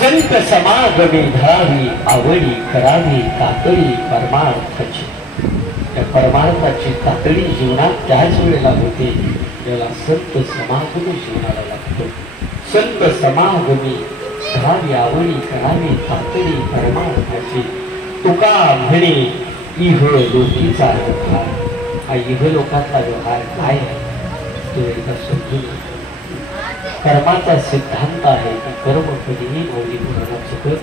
संत समागमी धरावी आवडी करावी तातडी परमार्थाची. त्या परमार्थाची तातडी जीवनात त्याच वेळेला होते ज्याला संत समागमी जीवनाला लागतो. संत समागमी धरावी आवडी करावी तातडी परमार्थाची. तुका म्हणे इह लोकीचा व्यवहार. हा इह लोकातला व्यवहार काय आहे तो एकदा समजून. कर्माचा सिद्धांत आहे की कर्म कधीही मौली गुणाला चुकत.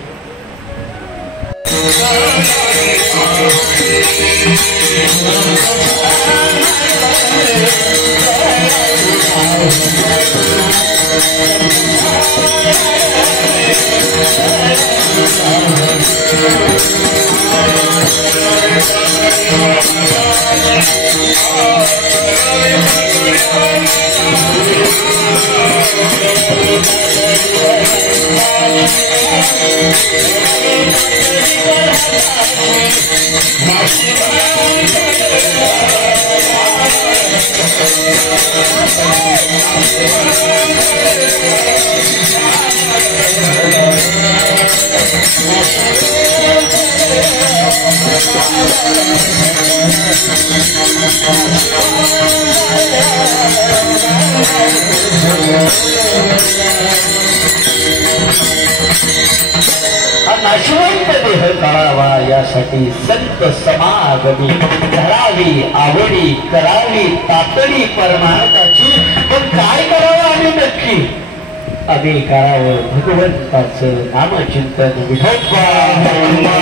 नाशवंत देह काढावा यासाठी संत समागमी धरावी आवडी करावी तातडी परमार्थाची. पण काय करावं आम्ही नक्की? आम्ही करावं भगवंताचं नामचिंतन. विठोबा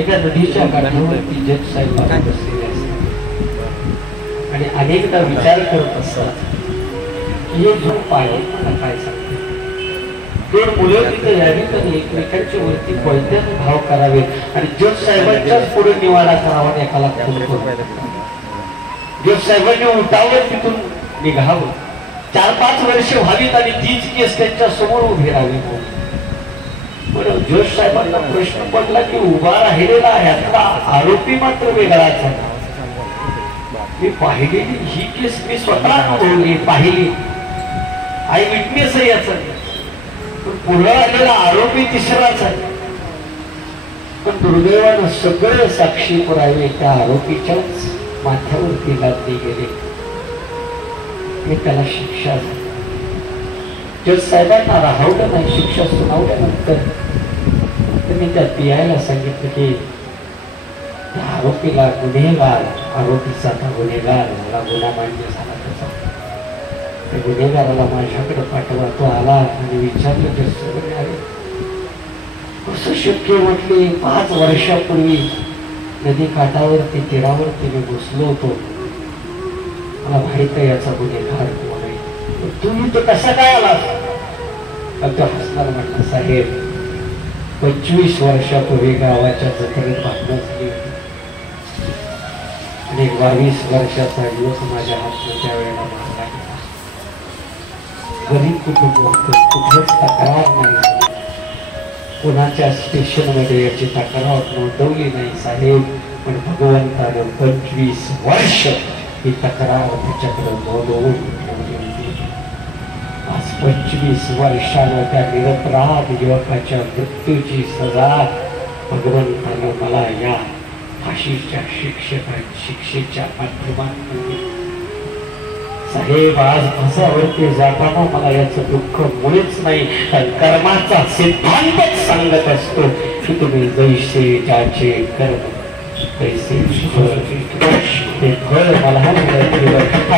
एका नदीच्या काठावरती जज साहेब बसलेले असतात आणि अनेकदा विचार करत असतात की हे झोप आहे मला काय सांगते. दोन मुलं तिथे यावीत आणि एकमेकांच्या वरती कोणत्याच भाव करावे आणि जज साहेबांच्याच पुढे निवाडा करावा आणि एकाला खून करू. जज साहेबांनी उठावं तिथून निघावं. 4-5 वर्ष व्हावीत आणि तीच केस त्यांच्या समोर उभी राहावी. बरं जज साहेबांना प्रश्न पडला की उभा राहिलेला यातला आरोपी मात्र वेगळाच आहे. मी पाहिलेली ही केस मी स्वतः अनुभवली पाहिली. आय विटनेस आहे याचा. पण पुढे आलेला आरोपी तिसराच आहे. पण दुर्दैवानं सगळे साक्षी पुरावे त्या आरोपीच्याच माथ्यावरती लादले गेले. हे त्याला शिक्षा झाली. जज साहेबांना राहवलं नाही. शिक्षा सुनावल्यानंतर त्यांनी त्या पीआयला सांगितलं की त्या आरोपीला गुन्हेगार आरोपीचा आता गुन्हेगार मला गुन्हा मान्य झाला त्याचा त्या गुन्हेगाराला माझ्याकडे पाठवा. तो आला आणि विचारलं जज साहेबांनी कसं शक्य म्हटले 5 वर्षापूर्वी नदी काठावरती तीरावरती मी बसलो होतो. मला माहित आहे याचा गुन्हेगार कोण आहे. तुम्ही तो कसा काय आला? तो हसणार म्हटलं साहेब 25 वर्षापूर्वी गावाच्या जत्रेत भांडण झाली आणि 22 वर्षाचा दिवस माझ्या हातनं त्यावेळेला मारला गेला. गरीब कुटुंब होतं. कुठलंच तक्रार नाही झाली. कोणाच्या स्टेशनमध्ये याची तक्रार नोंदवली नाही. साहेब पण भगवंतानं 25 वर्ष ही तक्रार त्याच्याकडे नोंदवून ठेवली होती. आज 25 वर्षानं त्या निरपराध युवकाच्या मृत्यूची सजा भगवंतानं मला या फाशीच्या शिक्षेच्या माध्यमातून दिली. साहेब, आज फासावरती जाताना मला याचं दुःख मुळीच नाही. कर्माचा सिद्धांतच सांगत असतो की तुम्ही जैसे ज्याचे कर्म तैसे ते फळ मला हा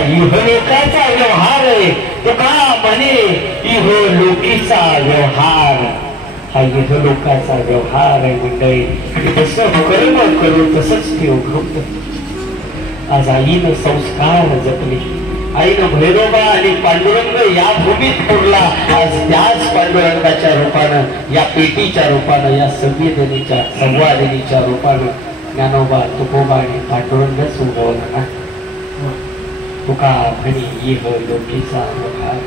इहलोकाचा व्यवहार आहे. तुका म्हणे इहलोकीचा व्यवहार हा इहलोकाचा व्यवहार आहे. मंडळी, जसं कर्म करू तसंच ते उगवतं. आज आईनं संस्कार जपले. आईनं भैरोबा आणि पांडुरंग या भूमीत पुरला. आज त्याच पांडुरंगाच्या रूपानं, या पेटीच्या रूपानं, या संवादिनीच्या रूपानं ज्ञानोबा, तुकोबा आणि पांडुरंगच उगवला ना. तुका म्हणे इहलोकीचा व्यवहार.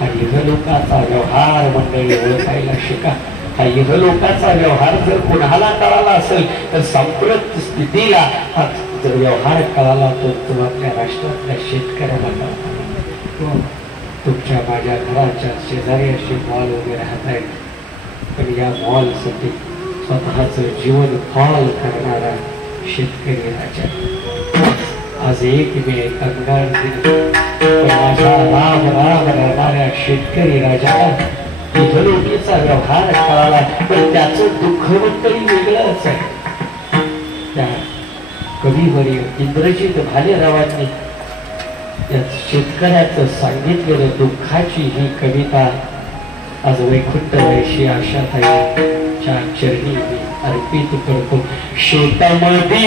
हा इहलोकाचा व्यवहार मंडळी ओळखायला शिका. हा इहलोकाचा व्यवहार जर कुणाला कळाला असेल तर सांप्रत स्थितीला हा जर व्यवहार कळाला तर आपल्या राष्ट्रातल्या शेतकऱ्याला कळाला. तुमच्या माझ्या घराच्या शेजारी असे मॉल वगैरे राहत आहेत, पण या मॉलसाठी स्वतःच जीवन फॉल करणारा शेतकरी राजा आज एक मे कंगाळ माझ्या राम राम राहणाऱ्या शेतकरी राजाला इहलोकीचा व्यवहार कळाला. पण त्याचं दुःख तरी वेगळंच आहे. त्या कवीवरील इंद्रजित भालेरावांनी या शेतकऱ्याचं सांगितलेलं दुःखाची ही कविता आज वैकुंठ वैशी आशाताईच्या चरणी मी अर्पित करतो. शेतामध्ये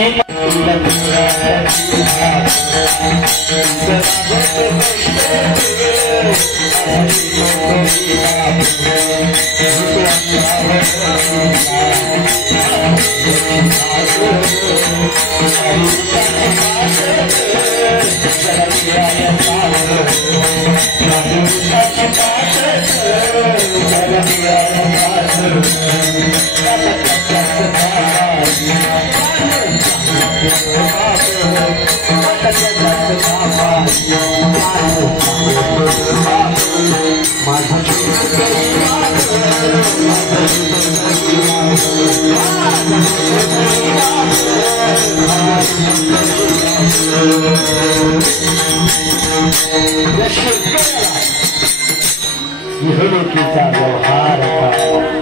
इहलोकीचा व्यवहार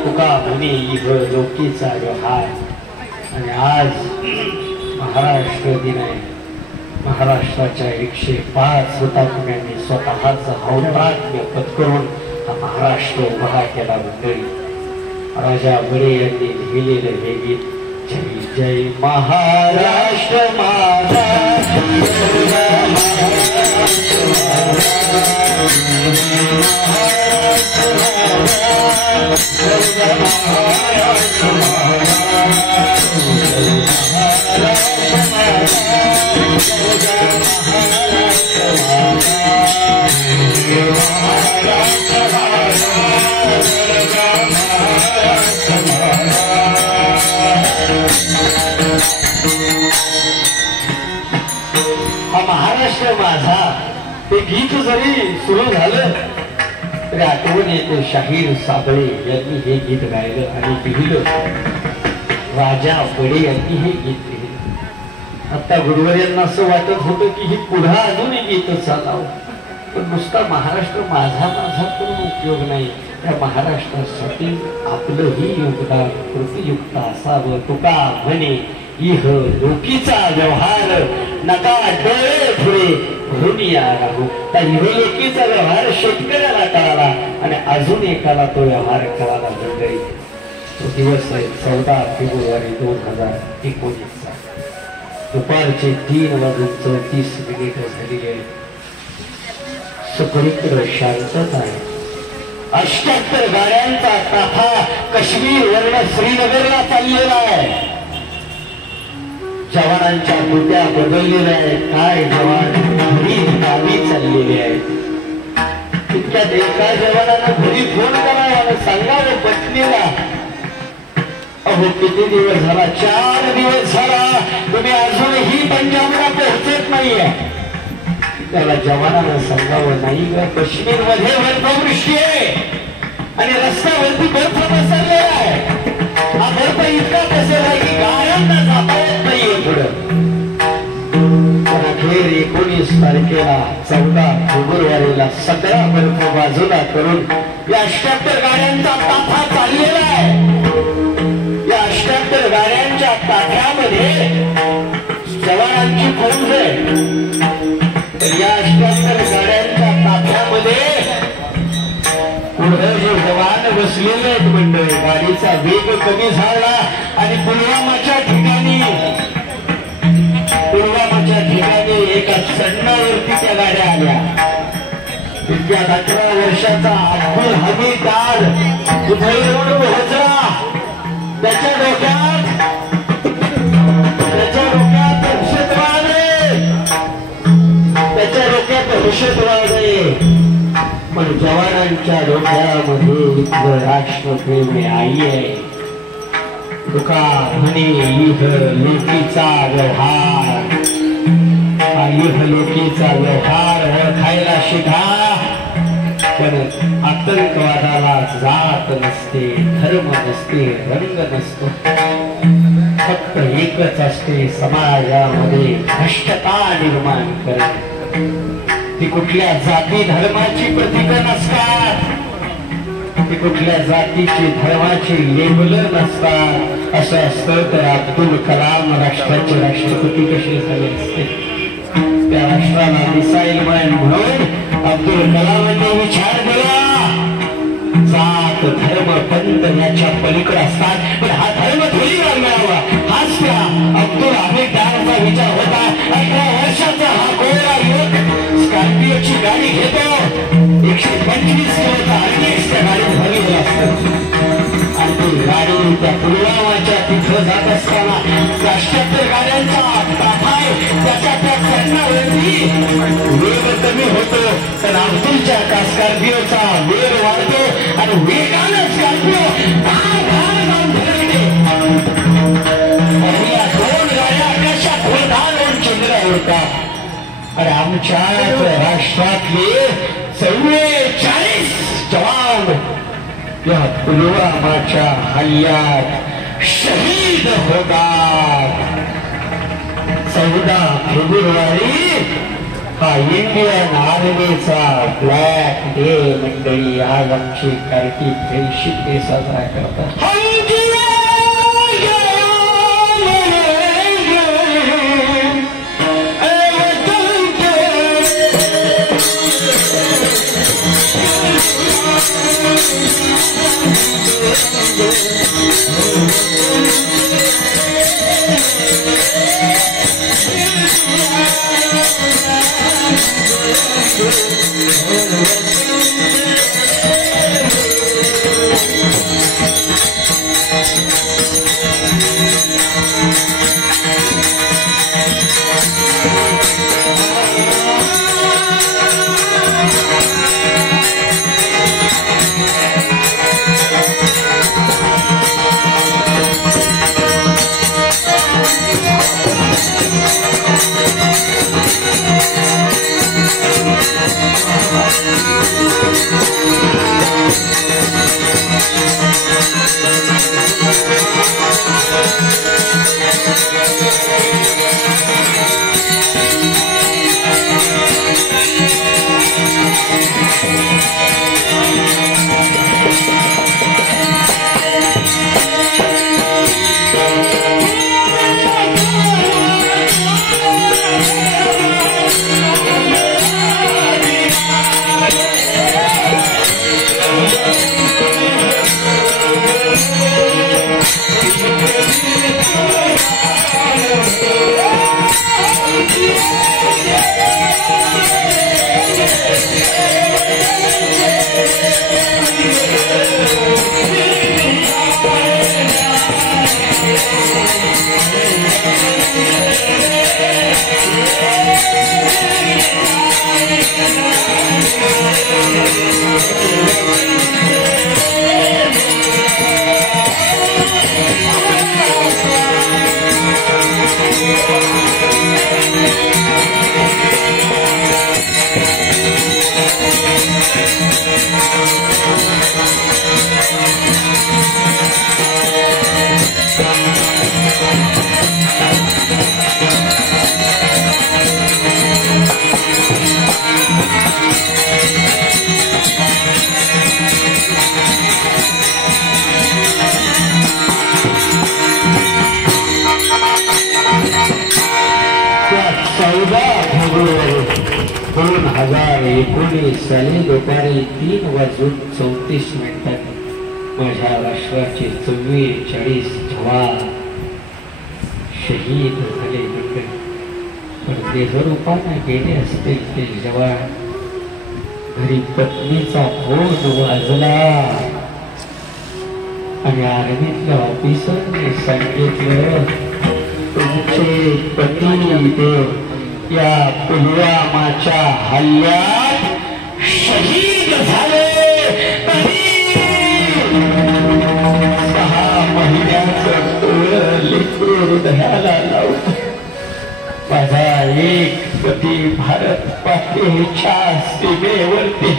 तुका म्हणे इहलोकीचा व्यवहार. आणि आज महाराष्ट्र दिन आहे. महाराष्ट्राच्या 105 हुतात्म्यांनी स्वतःच हौतात्म्य पत्करून हा महाराष्ट्र उभा केला. मंडळी, राजा बडे यांनी लिहिलेलं हे गीत जय जय महाराष्ट्र माझा, हा महाराष्ट्र माझा ते गीत जरी सुरू झालं तरी आठवण येते शाहीर साबळे यांनी हे गीत गायलं आणि लिहिलं. राजा बडे यांनी हे गीत लिहिलं. आता गुरुवर्यांना असं वाटत होतं की ही पुन्हा अजूनही गीत चालावं, पण नुसता महाराष्ट्र माझा माझा करून उपयोग नाही. त्या महाराष्ट्रासाठी आपलंही योगदान कृतीयुक्त असावं. तुका म्हणे इह लोकीचा व्यवहार, नका डोळे पुढे भूमिया राहू. त्या इहलोकीचा व्यवहार शेतकऱ्याला कळाला आणि अजून एकाला तो व्यवहार कळाला. मंडळी, तो दिवस आहे 14 फेब्रुवारी 2019 दुपारचे 3:34 झालेले आहे. सगळीकडे शांतता आहे. 78 गाड्यांचा ताफा काश्मीर वरून श्रीनगरला चाललेला आहे. जवानांच्या मुद्द्या बदललेल्या आहेत. काय जवान घरी गावी चाललेले आहेत. तितक्यात एका जवानानं घरी फोन करावा आणि सांगावं पत्नीला, हो किती दिवस झाला 4 दिवस झाला तुम्ही अजूनही पंजाबला पोहोचत नाहीये त्याला जवानानं सांगावं नाही ग काश्मीर मध्ये बर्फवृष्टी आहे आणि रस्त्यावरती बर्फ पसरलेला आहे हा बर्फ इतका पसरला की गाड्यांना जाता येत नाहीये पुढं पण अखेर 19 तारखेला 14 फेब्रुवारीला सगळा बर्फ बाजूला करून या 78 गाड्यांचा ताफा चाललेला आहे या 78 गाड्यांच्या ताफ्यामध्ये जवानांची फौज आहे तर या 78 गाड्यांच्या ताफ्यामध्ये पुढे जे जवान बसलेले आहेत मंडळी गाडीचा वेग कमी झाला आणि पुलवामाच्या ठिकाणी एका चढणावरती त्या गाड्या आल्या तितक्या 18 वर्षाचा अब्दुल हमीदार तिथे येऊन पोहोचला त्याच्या डोक्यात दहशतवाद आहे पण जवानांच्या डोक्यामध्ये राष्ट्रप्रेम आई आहे तुका म्हणे युद्ध लोकीचा व्यवहार हा युद्ध लोकीचा व्यवहार ओळखायला शिका पण आतंकवादाला जात नसते धर्म नसते रंग नसतो फक्त एकच असते समाजामध्ये भ्रष्टता निर्माण करणे ती कुठल्या जाती धर्माची प्रतीक नसतात ती कुठल्या जातीची धर्माची लेबल नसतात असं असतं तर अब्दुल कलाम राष्ट्राचे राष्ट्रपती कसे झाले असते त्या राष्ट्राला मिसाईल मॅन म्हणून अब्दुल कलामांनी विचार केला जात धर्म पंत याच्या पलीकडे असतात पण हा धर्म थोडी मिळावा हाच त्या अब्दुल हमीदारचा विचार होता 18 वर्षाचा हा गोरा युवक स्कॉर्पिओची गाडी घेतो 125 किलोचा आरडीएक्स त्या गाडीत भरलेला असतो आणि ती गाडी त्या पुलवामाच्या तिथं जात असताना 78 गाड्यांचा ताफा आहे त्याच्या त्या चढणावरती वेग कमी होतो तर अब्दुलच्या का स्कॉर्पिओचा वेग वाढतो आणि वेगानं स्कॉर्पिओ जाऊन धडकते पहिल्या 2 गाड्या कशा घोळधाड चंद्र होतात अरे आमच्या राष्ट्रातले 44 जवान या पुलवामाच्या हल्ल्यात शहीद होतात 14 फेब्रुवारी हा इंडियन आर्मीचा ब्लॅक डे मंडळी आज आमची कारकी फ्रेंडशिप डे साजरा करतात 2019 साली दुपारी 3:34 माझ्या राष्ट्राचे 44 जवान शहीद झाले होते. पण देहरूपाने गेले असतील ते जवान. घरी पत्नीचा फोन वाजला आणि आर्मीतल्या ऑफिसरने सांगितलं, तुमचे पती या पुलवामाच्या हल्ल्यात शहीद झाले. 6 महिन्याचं डोळं लेकरू हृदयाला लावून माझा एक पती भारत मातेच्या सीमेवरती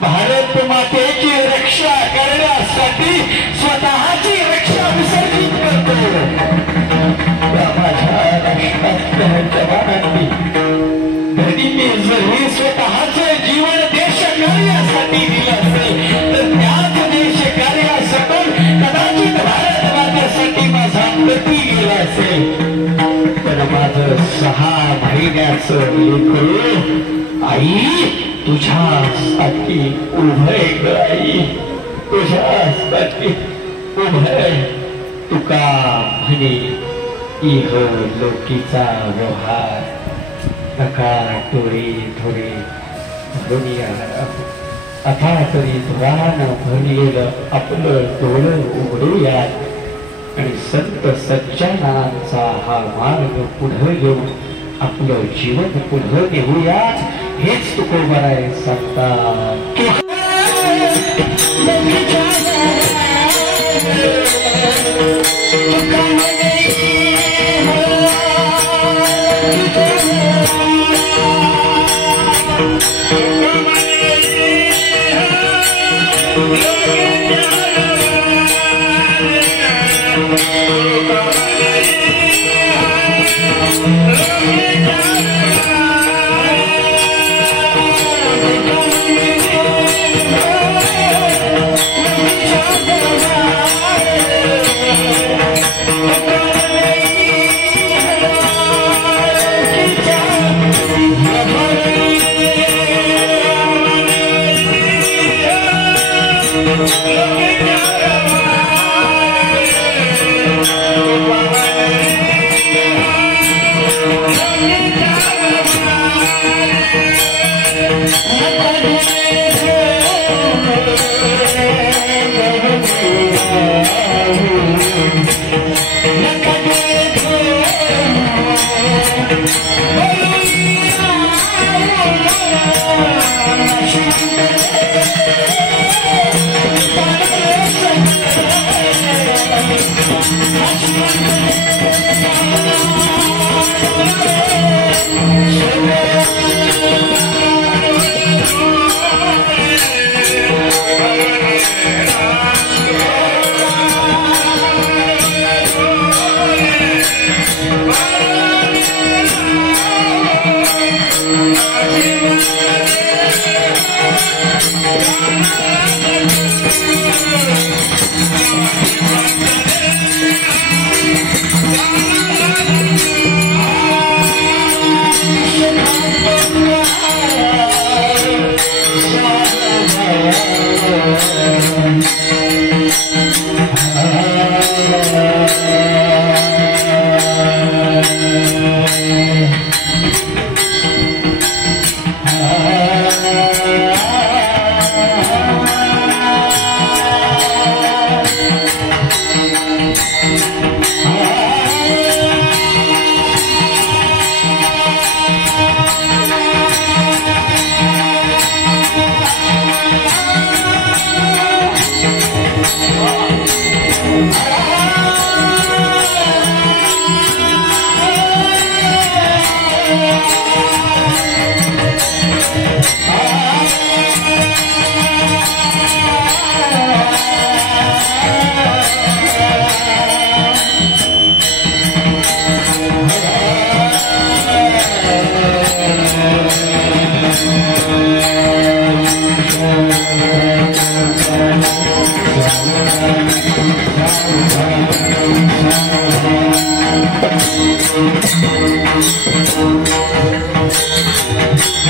भारत मातेची रक्षा करण्यासाठी स्वतःची रक्षा विसर्जित करतो. माझ्या राष्ट्रातल्या जवानांनी धडीने जरी स्वतःच जीवन देश कार्यासाठी दिलं असेल तर त्याच देश कार्यासकट कदाचित भारत मातेसाठी माझा पती गेला असेल. पण माझं 6 महिन्याचं लेकरू आई तुझ्यासाठी उभय ग आई, तुझ्यासाठी उभय. तुका म्हणे इह लोकीचा व्यवहार नका डोळे थोडे दुनिया. आता तरी धुरानं भरलेलं आपलं डोळं उघडूयात आणि संत सज्जनांचा हा मार्ग पुढे घेऊन आपलं जीवन पुढे नेऊया. हेच तुकोबाराय सांगतात.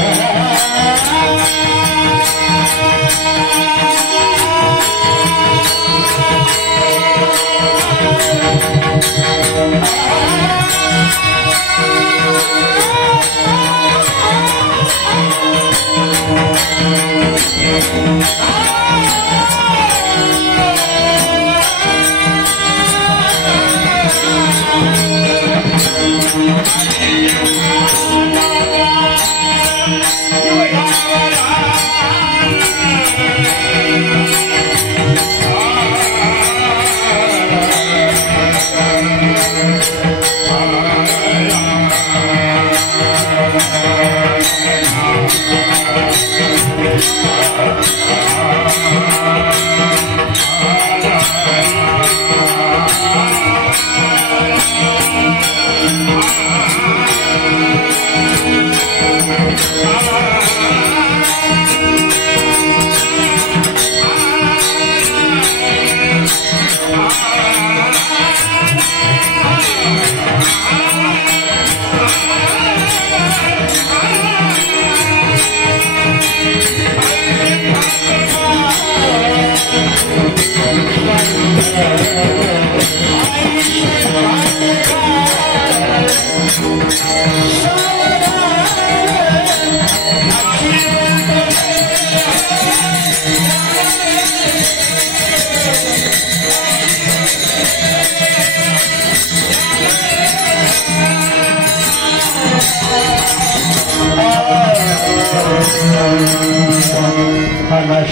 Ah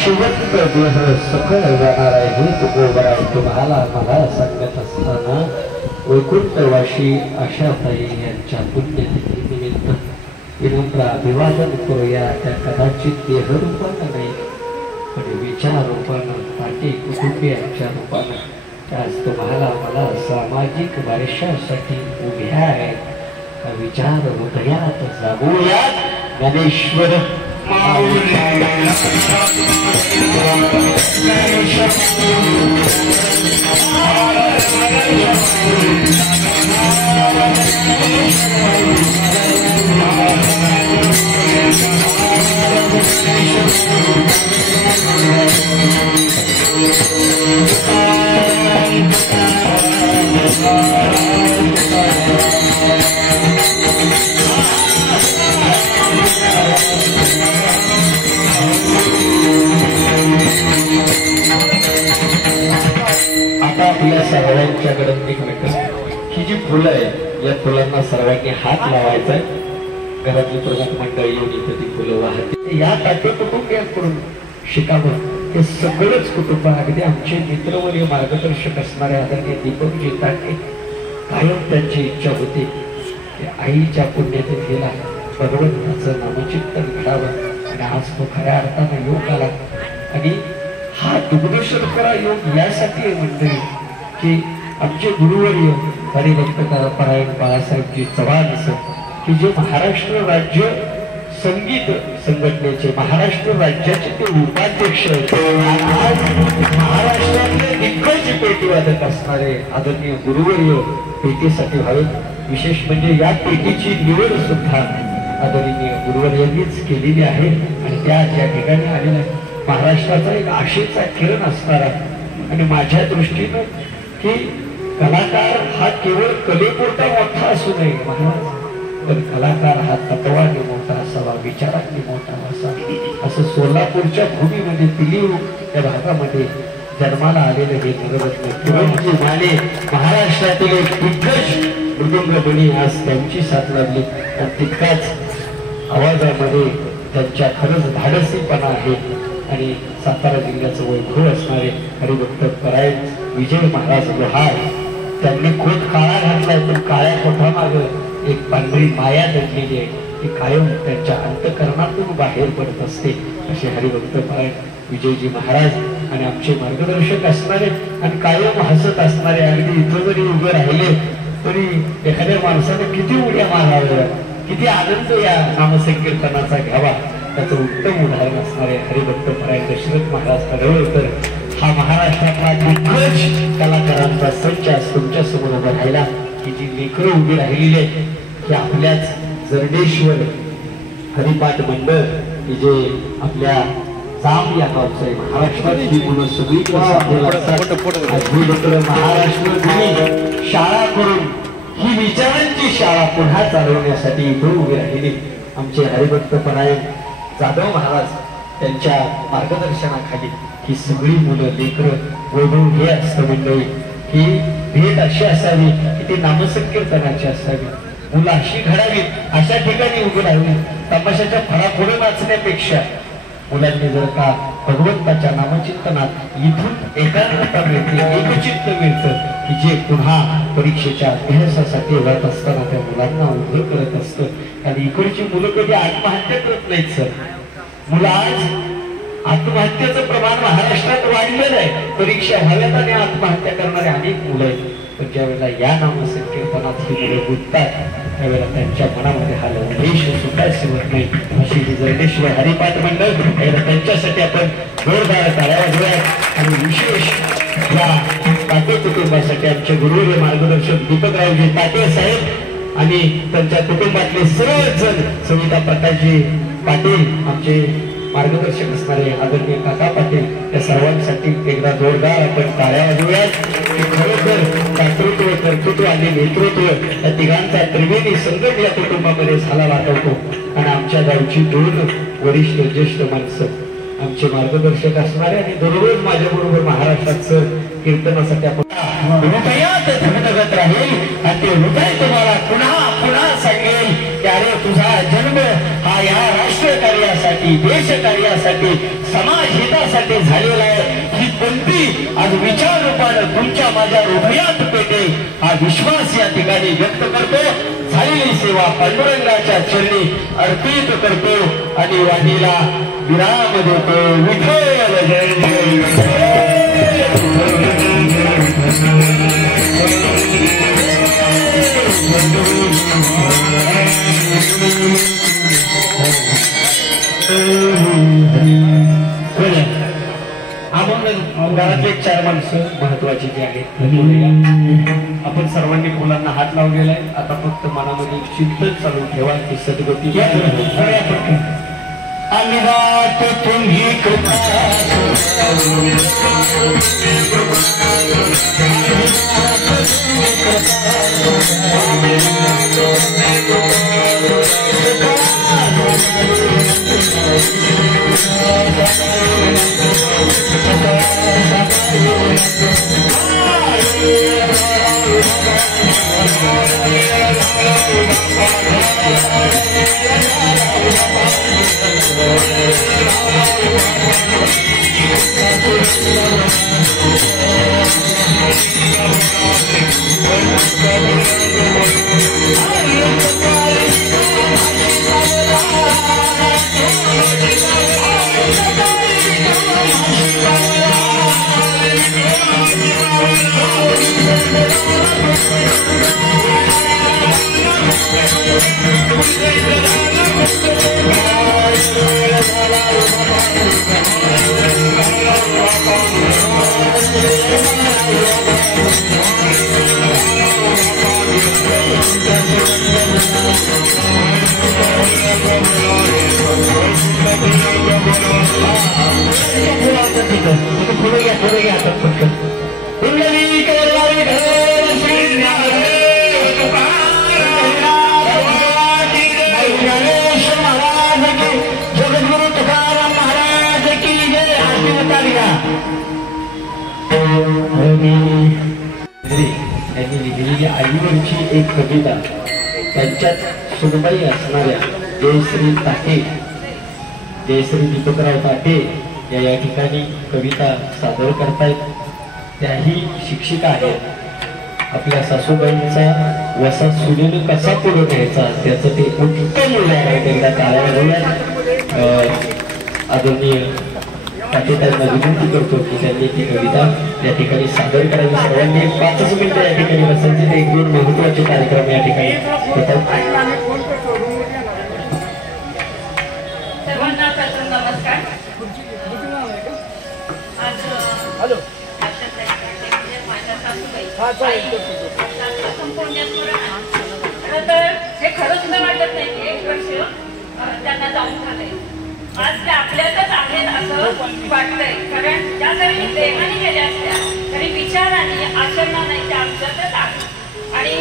शिवंत देह सकळ जाणार आहे तुकोबरा तुम्हाला मला सांगत असताना वैकुंठवाशी आशाताई यांच्या पुण्यतिथी निमित्त विनम्र अभिवादन करूया. त्या कदाचित देहरूपानं नाही पण विचाररूपानं पाटी कुटुंबियांच्या रूपानं आज तुम्हाला मला सामाजिक वर्षासाठी उभ्या आहेत. विचार हृदयात जागूयात. ज्ञानेश्वर आपल्या सर्वांच्याकडे एक ही जी फुलं आहे या फुलांना सर्वांनी हात लावायचा. घरातली प्रमुख मंडळी येऊन इथे ती फुलं वाहते. या ताटे कुटुंबियांकडून शिकावं. हे सगळंच कुटुंब अगदी आमचे मित्रवर्य मार्गदर्शक असणारे आदरणीय दीपकजी ताटे कायम त्यांची इच्छा होती की आईच्या पुण्यतिथीला भगवंताचं नामचिंतन घडावं. आणि आज तो खऱ्या अर्थानं योग आला. आणि हा दुग्धशर्करा योग यासाठी म्हणते की आमचे गुरुवर्य हरिभक्त परायण बाळासाहेबजी चव्हाण सर की जे महाराष्ट्र राज्य संगीत संघटनेचे महाराष्ट्र राज्याचे ते उपाध्यक्ष आज महाराष्ट्रातले दिग्गज पेटीवादक असणारे आदरणीय गुरुवर्य पेटीसाठी व्हावे. विशेष म्हणजे या पेटीची निवड सुद्धा आदरणीय गुरुवर्यांनीच केलेली आहे. आणि त्या ठिकाणी आलेल्या महाराष्ट्राचा एक आशेचा किरण असणारा आणि माझ्या दृष्टीनं की कलाकार हा केवळ कलेपुरता मोठा असू नये महाराज, पण कलाकार हा तत्वाने मोठा असावा, विचाराने मोठा असावा. असं सोलापूरच्या भूमीमध्ये पिलीव त्या भागामध्ये जन्माला आलेले हे निर्वत्न माने महाराष्ट्रातील एक दिग्गज मृदुंगमणी आज त्यांची साथ लागली. आणि तितकाच आवाजामध्ये त्यांच्या खरंच धाडसीपणा आहे. आणि सातारा जिल्ह्याचं वैभव असणारे हरिभक्त परायण विजय महाराज लोहार त्यांनी खोट काळा घातलाय पण काळ्या कोठामागं एक पांढरी माया दडलेली आहे. ती कायम त्यांच्या अंतकरणातून बाहेर पडत असते. असे हरिभक्त परायण विजयजी महाराज आणि आमचे मार्गदर्शक असणारे आणि कायम हसत असणारे. अगदी इथं जरी उभे राहिले तरी एखाद्या माणसाने किती उड्या माराव्या, किती आनंद या नामसंकीर्तनाचा घ्यावा, त्याचं उत्तम उदाहरण असणारे हरिभक्त परायण दशरथ महाराज कडवळकर हा महाराष्ट्रातला दिग्गज कलाकारांचा संच तुमच्या समोर उभा राहिला. की जी लेकरं उभी राहिलेली आहे की आपल्याच जरडेश्वर हरिपाठ मंडळ की जे आपल्या जाम या गावचं आहे. महाराष्ट्रातली मुलं सगळी महाराष्ट्र शाळा करून ही विचारांची शाळा पुन्हा चालवण्यासाठी इथं उभी राहिली. आमचे हरिभक्त परायण जाधव महाराज त्यांच्या मार्गदर्शनाखाली ही सगळी मुलं लेकरं वैभव हे असतं मंडळी. ही भेट अशी असावी की ती नामसंकीर्तनाची असावी. मुलं अशी घडावीत अशा ठिकाणी उभी राहावी. तमाशाच्या फळाफुडं नाचण्यापेक्षा मुलांनी जर का भगवंताच्या नामचिंतनात इथून एकाग्रता मिळते, एकचित्त मिळतं की जे पुन्हा परीक्षेच्या अभ्यासासाठी जात असताना त्या मुलांना उभं करत असतं. आणि इकडची मुलं कधी आत्महत्या करत नाहीत सर. मुलं आज आत्महत्येचं प्रमाण महाराष्ट्रात वाढलेलं आहे. परीक्षा व्हाव्यात आणि आत्महत्या करणारे अनेक मुलं आहेत. पण ज्या वेळेला या नामसंकीर्तनात ही मुलं गुंततात त्यावेळेला त्यांच्या मनामध्ये हा लवलेश सुद्धा शिवत नाही. अशी ही जरडेश्वर हरिपाठ मंडळ त्यांच्यासाठी आपण जोरदार टाळ्या वाजवूया. आणि विशेष या ताटे कुटुंबासाठी आमचे गुरुवर्य मार्गदर्शक दीपकरावजी ताटे साहेब आणि त्यांच्या कुटुंबातले सर्वजण सविता प्रकाशजी पाटील आमचे मार्गदर्शक असणारे आदरणीय काका पाटील या सर्वांसाठी एकदा जोरदार आपण टाळ्या वाजवूयात. कर्तृत्व आणि नेतृत्व या तिघांचा त्रिवेणी संकट या कुटुंबामध्ये झाला वाटवतो. आणि आमच्या गावची दोन वरिष्ठ ज्येष्ठ माणसं आमचे मार्गदर्शक असणारे आणि दररोज माझ्या बरोबर महाराष्ट्रात सर कीर्तनासाठी आपण हृदयात धगधगत राहील आणि ते हृदय तुम्हाला पुन्हा पुन्हा सांगेल की अरे तुझा जन्म हा या राष्ट्र कार्यासाठी देश कार्यासाठी समाज हितासाठी झालेला आहे. ही पंक्ती आज विचार रूपानं तुमच्या माझ्या हृदयात पेटेल हा विश्वास या ठिकाणी व्यक्त करतो. झालेली सेवा पांडुरंगाच्या चरणी अर्पित करतो आणि वाणीला विराम देतो. विठ्ठल जय जय आपण घरातले 4 माणसं महत्वाची जी आहेत आपण सर्वांनी मुलांना हात लावलेला आहे. आता फक्त मनामध्ये चिंतन चालू ठेवा की सद्गती अनिवार्य तुम्ही कृपा यांनी लिहिलेली आईवरची एक कविता त्यांच्यात सुनबाई असणाऱ्या जयश्री ताटे जयश्री दीपकराव ताटे या ठिकाणी कविता सादर करतायत. त्याही शिक्षिका आहेत. आपल्या सासूबाईंचा वसा सुनेनं कसा पुढे न्यायचा त्याचं ते उत्तम उदाहरण आहे. एकदा टाळ्या वाजवूयात. आदरणीय ताटेताईंना विनंती करतो की त्यांनी ती कविता या ठिकाणी सादर करावी. सर्वांनी 5 मिनिटं या ठिकाणी बसायचे. ते 1-2 महत्वाचे कार्यक्रम या ठिकाणी होतात. सर्वांना प्रथम नमस्कार. आज तर हे खरं सुद्धा वाटत नाही. 1 वर्ष त्यांना जाऊन झालंय. आज ते आपल्यातच आहेत असं वाटतंय. कारण त्या जरी प्रेमाने गेल्या असत्या तरी विचाराने आचरणाने त्या आमच्यातच आहेत आणि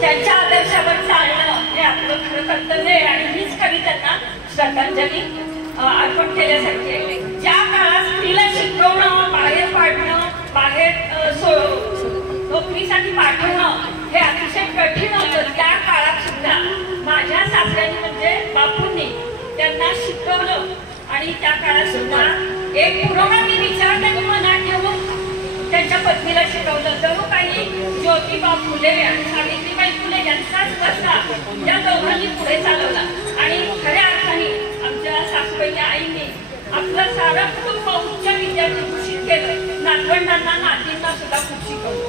त्यांच्या आदर्शावर चालणं हे आपलं खरं कर्तव्य आहे. आणि हीच कवी त्यांना श्रद्धांजली अर्पण केल्यासारखी आहे. ज्या काळात स्त्रीला शिकवणं, बाहेर पाडणं, बाहेर नोकरीसाठी पाठवणं हे अतिशय कठीण होतं, त्या काळात सुद्धा माझ्या सासऱ्यांनी म्हणजे बापूंनी त्यांना शिकवलं. आणि त्या काळात सुद्धा एक पुरोगामी विचार त्यांनी मनात ठेवून त्यांच्या पत्नीला शिकवलं. जणू काही ज्योतिबा फुले आणि सावित्रीबाई फुले यांचाच रस्ता या दोघांनी पुढे चालवला. आणि खऱ्या अर्थाने आमच्या सासूबाई आईने आपलं सारं कुटुंब उच्च विद्यार्थी घोषित केलं. नातवंडांना नातींना सुद्धा खूप शिकवलं.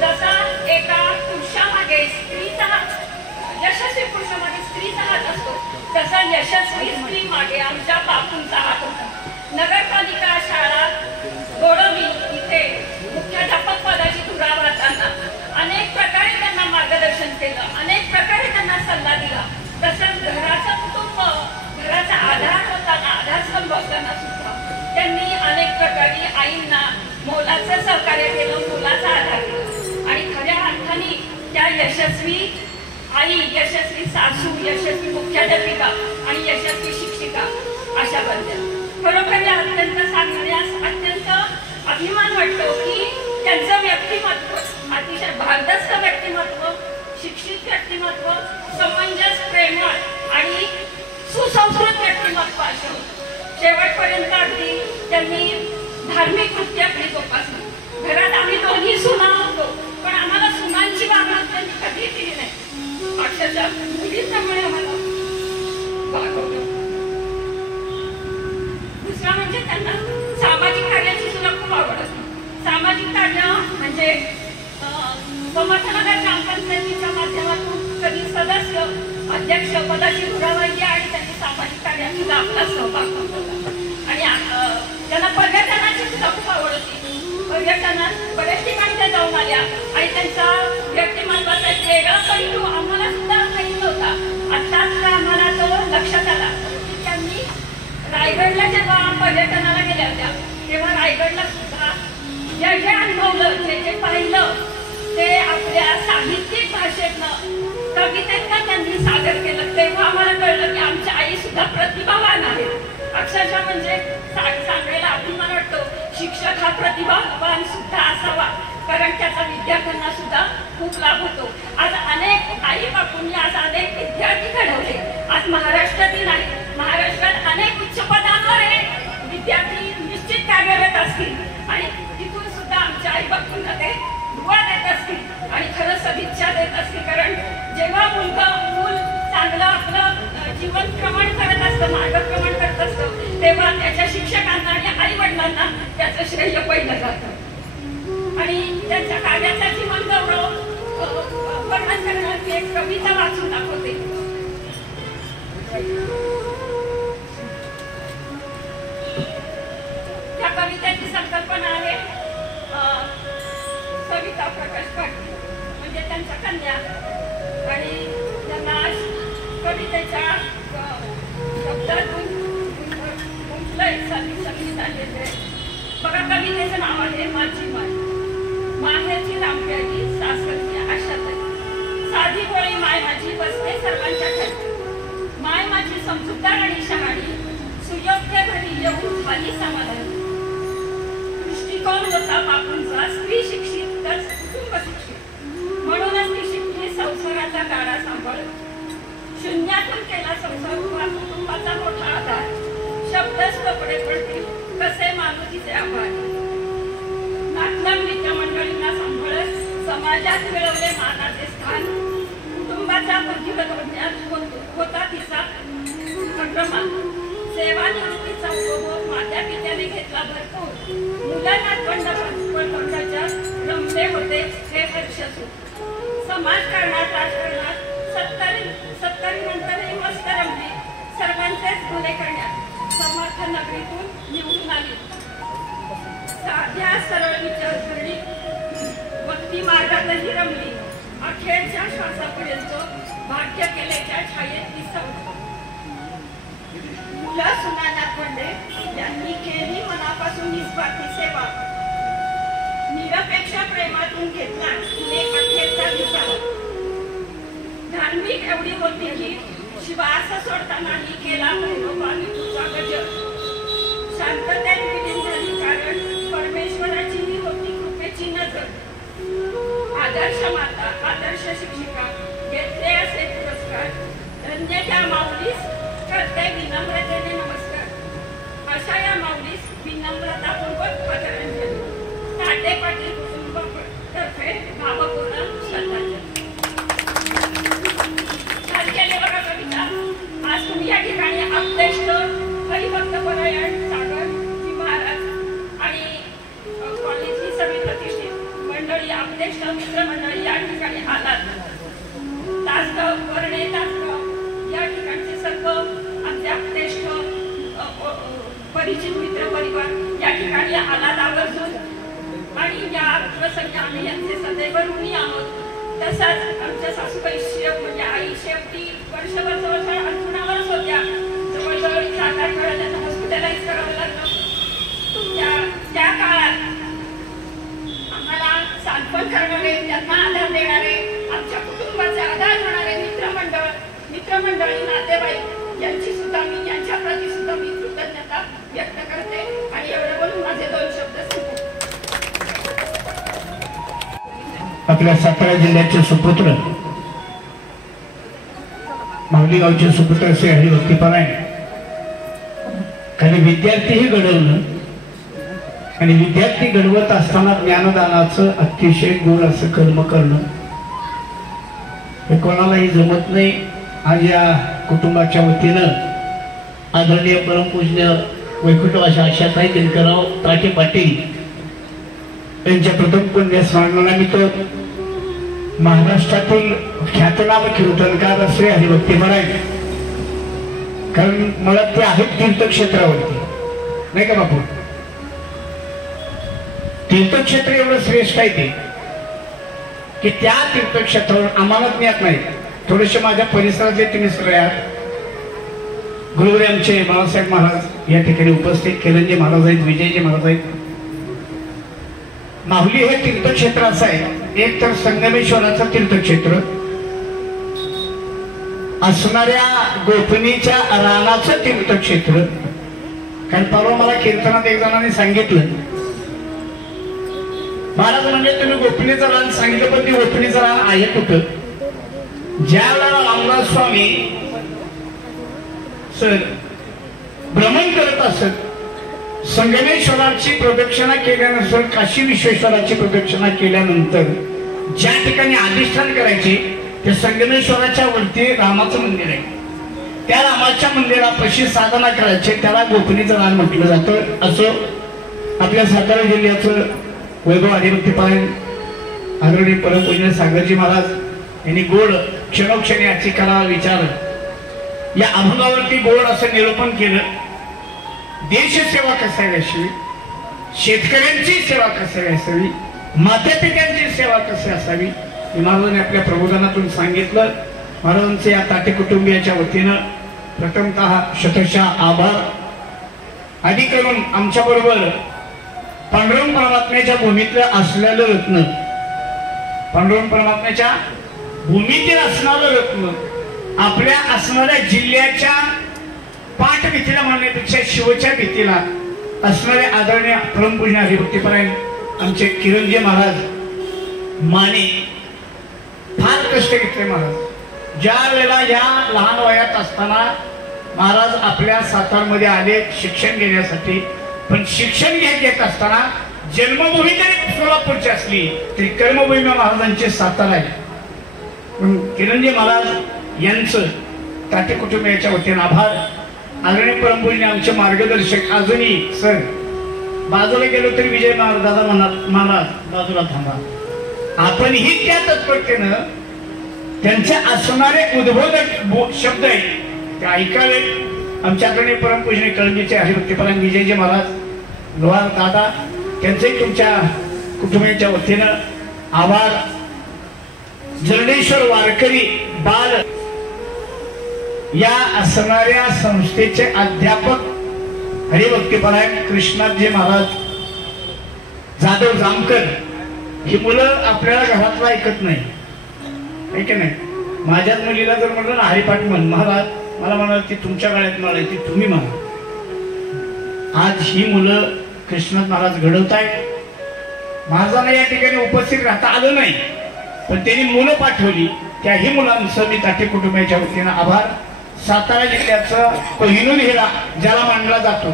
जसा एका पुरुषामागे स्त्रीचा यशस्वी पुरुषामागे स्त्रीचा हात असतो तसा यशस्वी स्त्री मागे आमच्या बापूंचा हात होता. नगरपालिका शाळा गोडवी इथे मुख्याध्यापक पदाची धुरा वाहताना अनेक प्रकारे त्यांना मार्गदर्शन केलं. अनेक प्रकारे त्यांना सल्ला दिला. तसंच घराचं कुटुंब घराचा आधार होताना आधारस्तंभ असताना सुद्धा त्यांनी अनेक प्रकारे आईंना मोलाचं सहकार्य केलं, मोलाचा आधार दिला. आणि खऱ्या अर्थाने व्यक्तिमत्व, अतिशय भारदस्त व्यक्तिमत्व, शिक्षित व्यक्तिमत्व, समंजस, प्रेमळ आणि सुसंस्कृत व्यक्तिमत्व असे शेवटपर्यंत अगदी त्यांनी धार्मिक वृत्ती आपली जोपासली. घरात आम्ही दोन्ही सुना होतो, पण आम्हाला सुनांची वागणूक त्यांनी कधी केली नाही. अक्षरशः मुलींप्रमाणे आम्हाला वागवलं. दुसरा म्हणजे त्यांना सामाजिक कार्याची सुद्धा खूप आवड असते. सामाजिक कार्य म्हणजे समर्थनगर ग्रामपंचायतीच्या माध्यमातून कधी सदस्य अध्यक्ष पदाची धुरावाई आणि त्यांनी सामाजिक कार्यात सुद्धा आपला सहभाग नोंदवला. आणि त्यांना पर्यटनाची सुद्धा खूप आवड होती. पर्यटनात बऱ्याच ठिकाणी त्या जाऊन आल्या आणि त्यांचा व्यक्तिमत्वाचा एक वेगळा पैलू आम्हाला सुद्धा माहीत नव्हता. आत्ताच आम्हाला तो लक्षात आला की त्यांनी रायगडला जेव्हा पर्यटनाला गेल्या होत्या तेव्हा रायगडला सुद्धा जे जे अनुभवलं, जे जे पाहिलं ते आपल्या साहित्यिक भाषेतनं कवितेतनं त्यांनी सादर केलं. तेव्हा आम्हाला कळलं की आमच्या आई सुद्धा प्रतिभावान आहेत. अक्षरशः म्हणजे सांगायला अभिमान वाटतो, शिक्षक हा प्रतिभावान सुद्धा असावा, कारण त्याचा विद्यार्थ्यांना सुद्धा खूप लाभ होतो. आज अनेक आई बापूंनी आज अनेक विद्यार्थी घडवले. आज महाराष्ट्र दिन आहे. महाराष्ट्रात अनेक उच्च पदांवर हे विद्यार्थी निश्चित कार्यरत असतील आणि तिथून सुद्धा आमच्या आई बापूंना ते दुवा देत असतील आणि खरं सदिच्छा देत असतील. कारण जेव्हा मूल चांगलं आपलं जीवनक्रमण करत असतं, मार्गक्रमण करत असतं, तेव्हा त्याच्या शिक्षकांना आणि आई वडिलांना त्याचं श्रेय पहिलं जातं. आणि त्यांच्या कार्याचा जीवन गौरव वर्णन करण्याची एक कविता वाचून दाखवते. त्या कवितेची संकल्पना आहे सविता प्रकाश पाटील, म्हणजे त्यांच्या कन्या. आणि त्यांना कवितेच्या शब्दातून संगीत आलेले बघा. कवितेचं नाव आहे माझी माय. माहेरची लांब्याची सासरची आशाताई, साधी गोळी माय माझी बसते सर्वांच्या खाली. माय माझी समजूतदार आणि शहाणी, सुयोग्य घरी येऊन झाली समाधानी. दृष्टिकोन होता बापूंचा, स्त्री शिक्षित तर कुटुंब शिक्षित, म्हणूनच ती शिकली संसाराचा गाडा सांभाळत. शून्यातून केला संसार कुटुंबाचा मोठा आधार. शब्दच कपडे पडतील कसे मानू तिचे आभार. नातलग मित्रमंडळींना सांभाळत समाजात मिळवले मानाचे स्थान. कुटुंबाचा बुद्धिबळात होता तिचा अग्रमान. सेवानिवृत्तीचा उपभोग मात्या पित्याने घेतला भरपूर. मुलांना पंडाच्या रमले होते हे वर्ष सुख. समाजकारणात राजकारणात सत्तरी नंतरही मस्त रमली. सर्वांचेच गुन्हे करण्यात समर्थ नगरीतून निवडून आली. साध्या सरळ विचारसरणी भक्ती मार्गातही रमली. अखेरच्या श्वासापर्यंत भाग्य केल्याच्या छायेत ती संपली. मुलं सुनाना पडले यांनी केली मनापासून निस्वार्थी सेवा. निरपेक्ष प्रेमातून घेतला तिने अखेरचा विसावा. धार्मिक एवढी होती की श्वास सोडतानाही केला भैरोबाने तुझा गजर. शांततेत विलीन झाली कारण परमेश्वराची ही होती कृपेची नजर. आदर्श माता, आदर्श शिक्षिका, घेतले असे पुरस्कार. धन्य त्या माऊलीस करते विनम्रतेने नमस्कार. अशा या माऊलीस विनम्रतापूर्वक आदरांजली. ताटे पाटील कुटुंबातर्फे भावपूर्ण श्रद्धांजली. बघा कविता. आज तुम्ही या ठिकाणी आपलेष्ट हरिभक्त परायण सागर जी महाराज आणि कॉलेजची सगळी प्रतिष्ठित मंडळी, आपलेष्ट मित्रमंडळी या ठिकाणी आलात. तासगाव, वरणे, तासगाव या ठिकाणचे सर्व आमचे आपलेष्ट परिचित मित्र परिवार या ठिकाणी आलात आवर्जून. आणि या प्रसंगी आम्ही यांचे सदैव ऋणी आहोत. तसाच आमच्या सासूबाई म्हणजे आई शेवटी वर्षभर जवळजवळ अंथरुणावरच होत्या. जवळजवळ 7-8 वेळा त्यांना हॉस्पिटलाइज करावं लागलं. त्या काळात आम्हाला सांत्वन करणारे, त्यांना आधार देणारे, आमच्या कुटुंबाचे आधार होणारे मित्रमंडळी, नातेवाईक यांची सुद्धा मी, यांच्या प्रती सुद्धा मी कृतज्ञता व्यक्त करते. आणि एवढं बोलून माझे 2 शब्द संपवते. आपल्या सातारा जिल्ह्याचे सुपुत्र माऊली गावचे सुपुत्र असे हरिभक्तीपरायण काही विद्यार्थीही घडवलं आणि विद्यार्थी घडवत असताना ज्ञानदानाचं अतिशय गोड असं कर्म करणं हे कोणालाही जमत नाही. आज या कुटुंबाच्या वतीनं आदरणीय परमपूज्य वैकुंठवासी आशाताई दिनकरराव ताटे पाटील यांच्या प्रथम पुण्यस्मरणानिमित्त महाराष्ट्रातील ख्यातनाम कीर्तनकार श्री हरिभक्तीपरायण, कारण मला ते आहेत तीर्थक्षेत्रावरती नाही का बापू, तीर्थक्षेत्र एवढं श्रेष्ठ आहे ते की त्या तीर्थक्षेत्रावर आम्हाला ज्ञात नाही. थोडेसे माझ्या परिसरातले तुम्ही सगळ्यात गुरुवारी आमचे बाळासाहेब महाराज या ठिकाणी उपस्थित, किरणजी महाराज आहेत, विजयजी महाराज आहेत. माहुली हे तीर्थक्षेत्र असं आहे, एक तर संगमेश्वराचं तीर्थक्षेत्र, असणाऱ्या गोपनीच्या रानाचं तीर्थक्षेत्र. कारण परवा मला कीर्तनात एक जणांनी सांगितलं, महाराज म्हणजे तुम्ही गोपनीचं रान सांगितलं, पण ती गोपनीचं रान आहे कुठं? ज्या वेळेला रामदास स्वामी सर भ्रमण करत असत, संगमेश्वराची प्रदक्षिणा केल्यानंतर, काशी विश्वेश्वराची प्रदक्षिणा केल्यानंतर ज्या ठिकाणी अधिष्ठान करायचे त्या संगमेश्वराच्या वरती रामाचं मंदिर आहे. त्या रामाच्या मंदिरापाशी साधना करायचे, त्याला गोपनीचं रान म्हटलं जातं. असं आपल्या सातारा जिल्ह्याचं वैभव हरिभक्तीपरायण आदरणीय परमपूज्य सागरजी महाराज यांनी गोड क्षणोक्षणी याची करा विचार या अभंगावरती गोड असं निरूपण केलं. देशसेवा कशी असावी, शेतकऱ्यांची सेवा कशी असावी, माता पित्यांची सेवा कशी असावी महाराजांनी आपल्या प्रबोधनातून सांगितलं. महाराजांचे या ताटे कुटुंबियाच्या वतीनं प्रथमतः शतशः आभार. आधी करून आमच्या बरोबर पांडुरंग परमात्म्याच्या भूमीतलं असलेलं रत्न, पांडुरंग परमात्म्याच्या भूमीतील असणारं रत्न आपल्या असणाऱ्या जिल्ह्याच्या पाठ भीतीला म्हणण्यापेक्षा शिवच्या भीतीला असणारे आदरणीय परमपूज्य हरिभक्तीपरायण आमचे किरणजी महाराज माने फार कष्ट घेतले. महाराज ज्या वेळेला या लहान वयात असताना महाराज आपल्या सातारमध्ये आले शिक्षण घेण्यासाठी, पण शिक्षण घेत असताना जन्मभूमी जरी सोलापूरची असली तरी कर्मभूमी महाराजांचे सातारा आहे. किरणजी महाराज यांचं ताटे कुटुंबियाच्या वतीने आभार. आदरणीय परमपूज्य आमचे मार्गदर्शक अजूनही सर बाजूला गेलो तरी विजय महाराज दादा महाराज बाजूला थांबा. आपणही त्या तत्परतेनं त्यांचे असणारे उद्बोधक शब्द आहेत ते ऐकावे. आमच्या आदरणीय परमपूज्य कळंबीचे हरिभक्तीपरायण विजयजी महाराज लोहार दादा त्यांचेही तुमच्या कुटुंबियांच्या वतीनं आभार. जर्णेश्वर वारकरी बाल या असणाऱ्या संस्थेचे अध्यापक हरिभक्तीपरायण कृष्णाजी महाराज जाधव जामकर, ही मुलं आपल्याला घरातलं ऐकत नाही की नाही. माझ्याच मुलीला जर म्हटलं ना हरिपाठ म्हण, महाराज मला म्हणाल ती तुमच्या गळ्यात माळ आहे ती तुम्ही म्हणा. आज ही मुलं कृष्णाजी महाराज घडवतायत. महाराजांना या ठिकाणी उपस्थित राहता आलं नाही, पण त्यांनी मुलं पाठवली. त्याही मुलांचं मी ताटे कुटुंबाच्या वतीनं आभार. सातारा जिल्ह्याचं कोहिनूर हिरा ज्याला मानला जातो,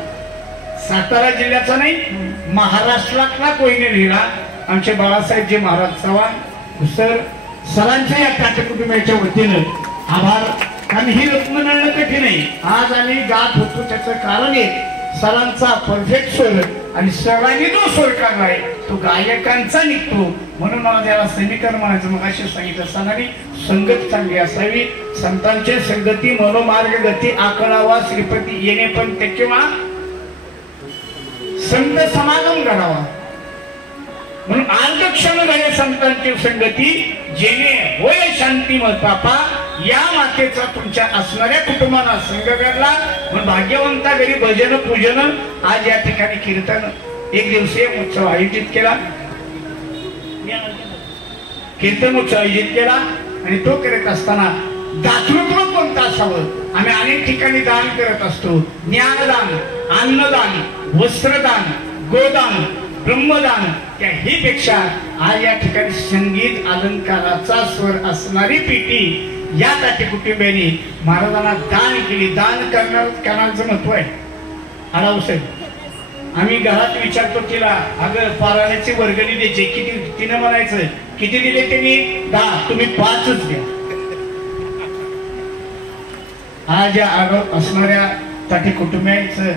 सातारा जिल्ह्याचा नाही महाराष्ट्रातला कोहिनूर हिरा आमचे बाळासाहेबजी महाराज चव्हाण सर सरांच्या या ताटे कुटुंबाच्या वतीनं आभार. आणि ही रत्न मिळणं कठीण आहे. आज आम्ही गात होतो त्याचं कारण आहे सरांचा परफेक्ट स्वर आणि सरांनी जो स्वर काढलाय तो गायकांचा निघतो. म्हणून मला त्याला समीकरण म्हणायचं. मग असे सांगितलं सणानी संगत चांगली असावी, संतांचे संगती मनोमार्ग गती आकडावा श्रीपती येणे पण ते किंवा संत समागम घडावा. म्हणून आर्धक्षण घडे संतांची संगती जेणे होय शांती पापा. या मातेचा तुमच्या असणाऱ्या कुटुंबाला संघ घडला म्हणून भाग्यवंता घरी भजन पूजन आज या ठिकाणी कीर्तन एक दिवसीय उत्सव आयोजित केला, कीर्तन उत्सव आयोजित केला. आणि तो करत असताना दातृत्व कोणतं असावं. आम्ही अनेक ठिकाणी दान करत असतो. ज्ञानदान, अन्नदान, वस्त्रदान, गोदान, ब्रह्मदान त्याही पेक्षा आज या ठिकाणी संगीत अलंकाराचा स्वर असणारी पेटी या ताटे कुटुंबियांनी महाराजांना दान केली. दान करण्याचं महत्व आहे. आडावसाहेब आम्ही घरात विचारतो तिला, अगं पारायणाची वर्गणी द्यायची किती, तिनं म्हणायचं किती दिले त्यांनी? 10. तुम्ही 5च द्या. आज या आडव असणाऱ्या ताटे कुटुंबियांचं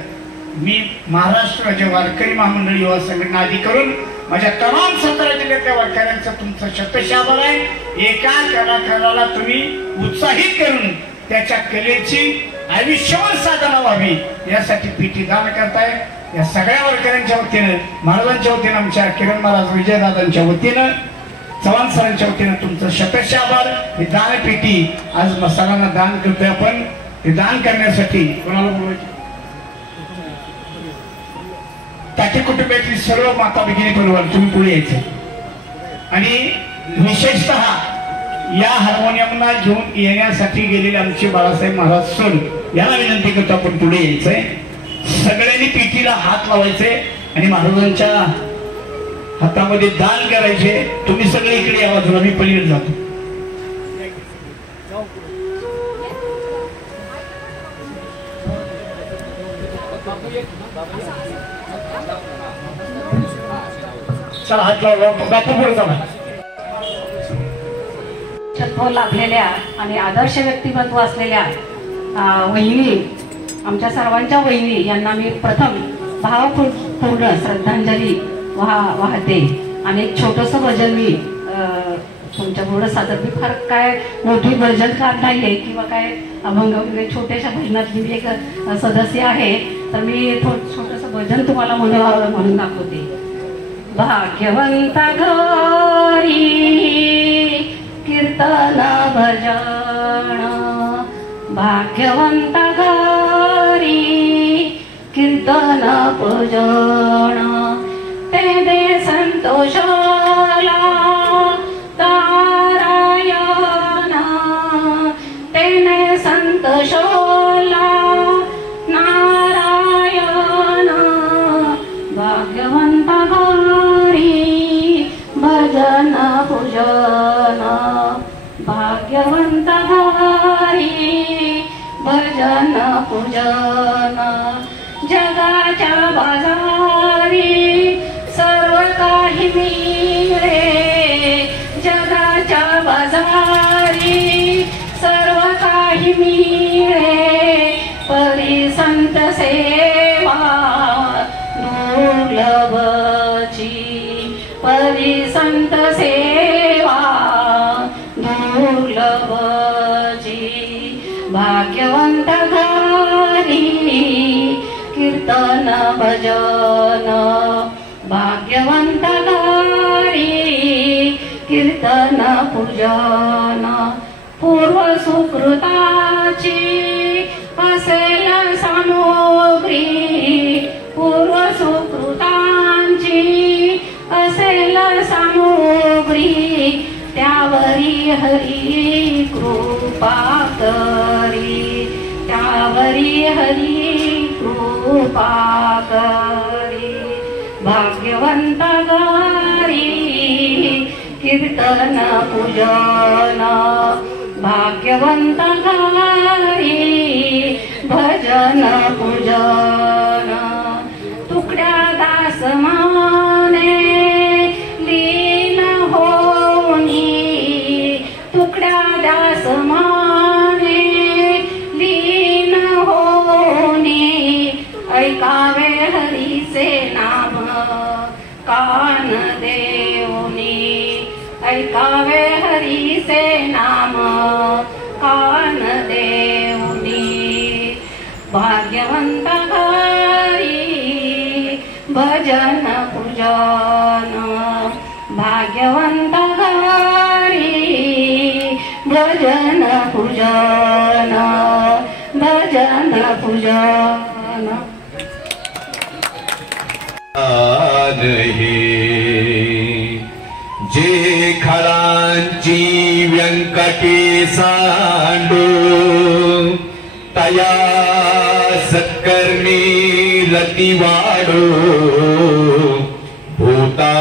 मी महाराष्ट्र राज्य वारकरी महामंडळ युवा संघटना आदी करून माझ्या तमाम 17 जिल्ह्यातल्या वारकऱ्यांचा तुमचा शतश आभार आहे. एका कलाकाराला तुम्ही उत्साहित करून त्याच्या कलेची आयुष्यभर साधना व्हावी यासाठी पेटी दान करताय. या सगळ्या वारकऱ्यांच्या वतीनं, महाराजांच्या वतीनं, आमच्या किरण महाराज विजयदादांच्या वतीनं, चव्हाण सरांच्या वतीनं तुमचं शतश आभार. ही दान पेटी आज मसालांना दान करतोय आपण. हे दान करण्यासाठी कोणाला बोलवायचं? ताटे कुटुंबातील सर्व माता भगिनी परिवार तुम्ही पुढे यायचं. आणि विशेषतः या हार्मोनियमला घेऊन येण्यासाठी गेलेले आमचे बाळासाहेब महाराज सोन याला विनंती करतो आपण पुढे यायचंय. सगळ्यांनी पेटीला हात लावायचे आणि महाराजांच्या हातामध्ये दान करायचे. तुम्ही सगळे इकडे या बाजूला, मी पलीकडे जातो. चला हात लावा, बापू पुढे चला. छत्व लाभलेल्या आणि आदर्श व्यक्तिमत्व असलेल्या वहिनी, आमच्या सर्वांच्या वहिनी यांना मी प्रथम भावपूर्ण श्रद्धांजली वाहते. आणि एक छोटंसं भजन मी तुमच्या पुढे सादर. मी फार काय मोठी भजनकार नाही आहे किंवा काय अभंग वगैरे, छोट्याशा भजनातली मी एक सदस्य आहे. तर मी छोटंसं भजन तुम्हाला म्हणून दाखवते. भाग्यवंता घरी कीर्तन भजन, भाग्यवंता घरी कीर्तन पूजन, ते दे संतोषला तारायण, तेने संतोषला नारायण. भाग्यवंता घरी भजन पूजन, भाग्यवंत घरी भजन पूजन. जगाच्या बाजारी सर्व काही मिळे, जगाच्या बाजारी सर्व काही मिळे, परी संत सेवा दुर्लभची, परी संत सेवा दुर्लभची. भाग्यवंत घरी कीर्तन भजन, भाग्यवंत घरी कीर्तन पूजन. पूर्व सुकृताची असेल सामग्री, पूर्व सुकृतांची असेल सामग्री, त्यावरी हरी कृपा करी, त्यावरी हरी कृपा करी. भाग्यवंत घरी कीर्तन पूजन, भाग्यवंत घरी भजन पूजन. तुकड्या दास माने लीन होनी, तुकड्या दास माने लीन होनी, ऐकावे हरीचे नाम कान देऊनी, ऐकावे हरीचे नाम कान देऊनी. भाग्यवंत घरी भजन पूजन, भाग्यवंत घरी भजन पूजन, भजन पूजन. जे खरांची व्यंकटी सांडू, तया सत्कर्मी रती वाढो, भूता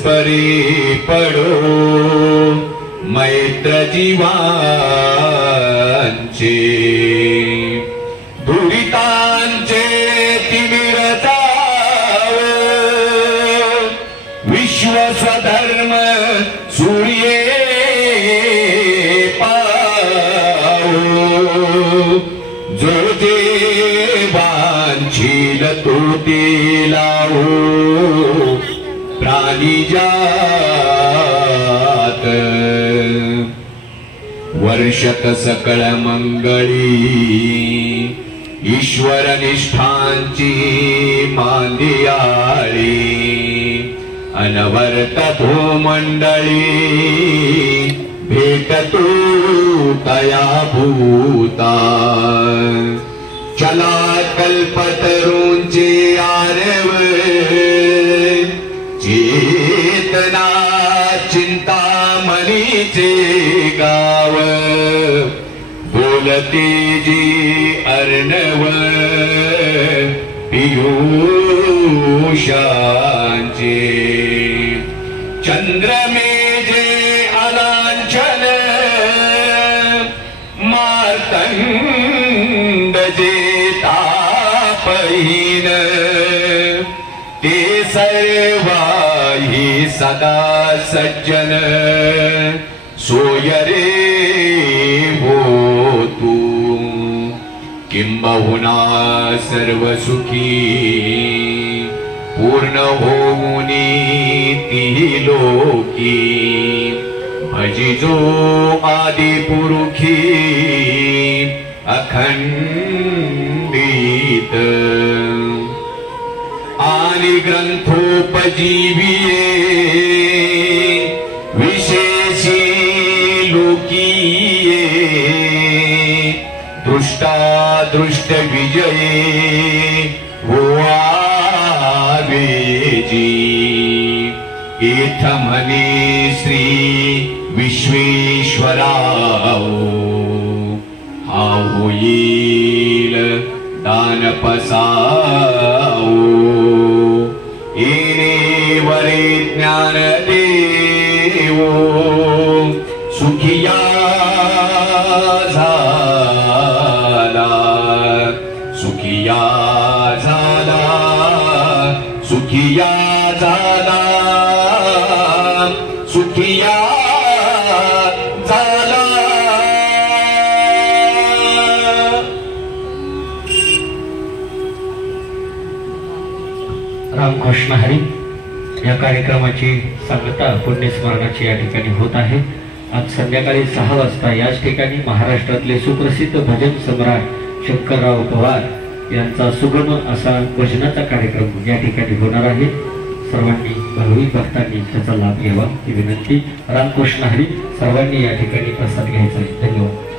परस्परे पडो मैत्र जीवांचे दुरितांचे तिमिर विश्व स्वधर्म सूर्ये पाओ जो जे वांछील तो ते लावो प्राणिजात वर्षत सकळ मंगळी ईश्वर निष्ठांची मांदियाळी अनवर्त धो मंडळी भेटतो तया भूता चला कल्पतरूंचे आरव चेतना चिंतामणीचे गाव बोलते जी अर्णव पियुषांचे चंद्रमेजे अलांछन मार्तंड जे तापहीन ते सर्वाही सदा सज्जन सोय रे हो तू किंबहुना सर्व सुखी पूर्ण होऊनी तिही लोकी भजिजो आदि पुरुखी अखंडित आणि ग्रंथोपजीविये विशेषी लोकीये दृष्टा दृष्ट विजये होआवेजी इथ म्हणे श्री विश्वेश्वराव हा होईल दानपसाओ येणे वरे ज्ञान देवो सुखिया झाला सुखिया झाला सुखिया झाला सुखिया झाला. रामकृष्ण हरी. या कार्यक्रमाची सांगता पुण्यस्मरणाची या ठिकाणी होत आहे. आज संध्याकाळी 6 वाजता याच ठिकाणी महाराष्ट्रातले सुप्रसिद्ध भजन सम्राट शंकरराव पवार यांचा सुगम असा भजनाचा कार्यक्रम या ठिकाणी होणार आहे. सर्वांनी भाविक भक्तांनी त्याचा लाभ घ्यावा ही विनंती. रामकृष्ण हरी. सर्वांनी या ठिकाणी प्रसाद घ्यायचा आहे. धन्यवाद.